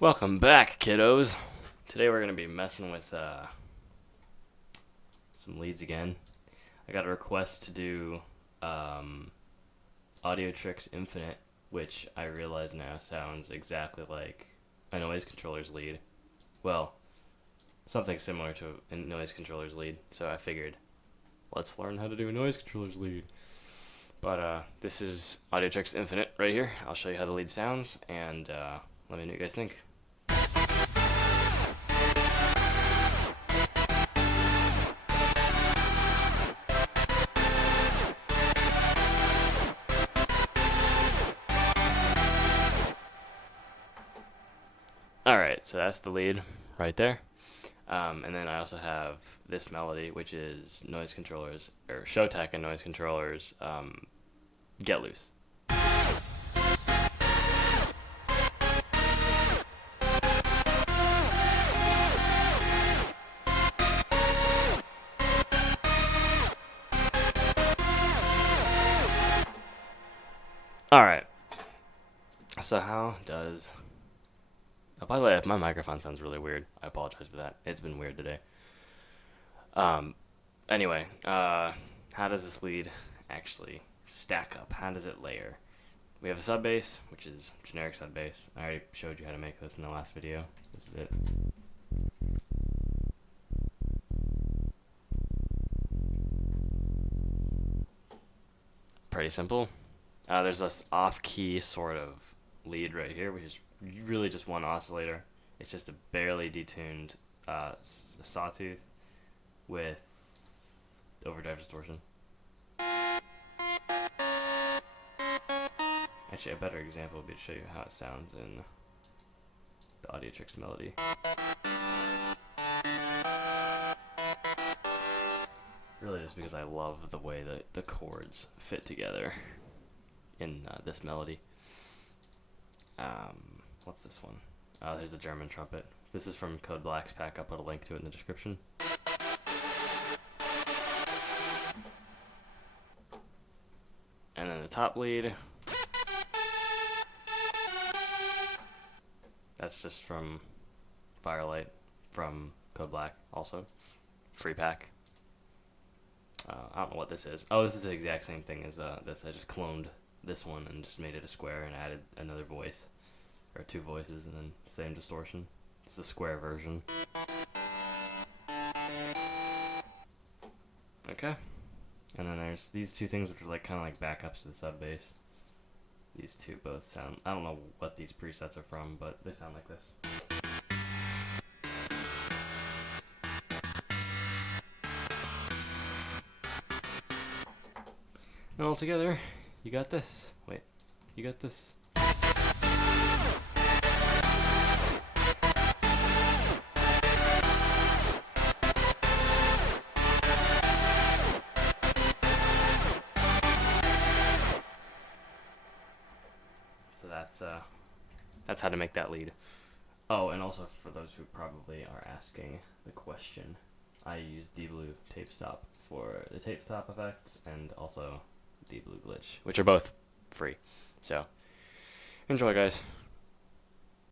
Welcome back, kiddos. Today we're going to be messing with some leads again. I got a request to do Audiotricz Infinite, which I realize now sounds exactly like a Noisecontrollers lead. Well, something similar to a Noisecontrollers lead, so I figured, let's learn how to do a Noisecontrollers lead. But this is Audiotricz Infinite right here. I'll show you how the lead sounds, and let me know what you guys think. Alright, so that's the lead right there. And then I also have this melody, which is Noisecontrollers, or Showtek and Noisecontrollers, Get Loose. Alright, so how does... Oh, by the way, if my microphone sounds really weird, I apologize for that. It's been weird today. Anyway, how does this lead actually stack up? How does it layer? We have a sub bass, which is generic sub bass. I already showed you how to make this in the last video. This is it. Pretty simple. There's this off-key sort of lead right here, which is really just one oscillator. It's just a barely detuned sawtooth with overdrive distortion. Actually, a better example would be to show you how it sounds in the Audiotricz melody. Really just because I love the way that the chords fit together in this melody. What's this one? There's a German trumpet. This is from Code Black's pack. I'll put a link to it in the description. And then the top lead. That's just from Firelight from Code Black also. Free pack. I don't know what this is. Oh, this is the exact same thing as this. I just cloned this one and just made it a square and added another voice. Or two voices and then same distortion. It's the square version. Okay. And then there's these two things which are like kind of like backups to the sub bass. These two both sound, I don't know what these presets are from, but they sound like this. And all together, you got this. Wait, you got this. So that's how to make that lead. Oh, and also for those who probably are asking the question, I use D-Blue tape stop for the tape stop effect and also D-Blue glitch, which are both free. So enjoy, guys.